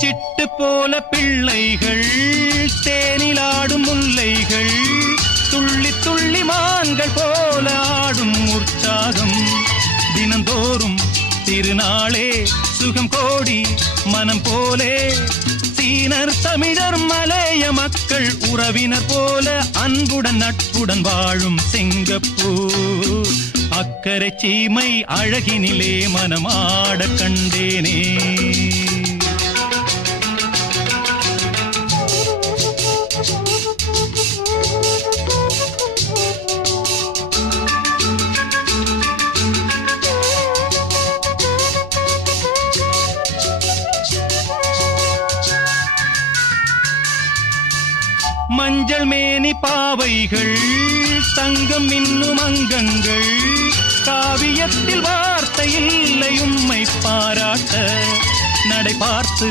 சிட்டு போல பிள்ளைகள் தேனிலாடும் முல்லைகள் துள்ளி துள்ளி மான்கள் போல ஆடும் உற்சாகம் தினந்தோறும் திருநாளே சுகம் கோடி மனம் போலே சீனர் தமிழர் மலைய மக்கள் உறவினர் போல அன்புடன் நட்புடன் வாழும் சிங்கப்பூர் அக்கரை சீமை அழகினிலே மனமாட கண்டேனே. மஞ்சள் மேனி பாவைகள் தங்கம் இன்னும் அங்கங்கள் காவியத்தில் வார்த்தை இல்லை உம்மை பாராட்ட நடை பார்த்து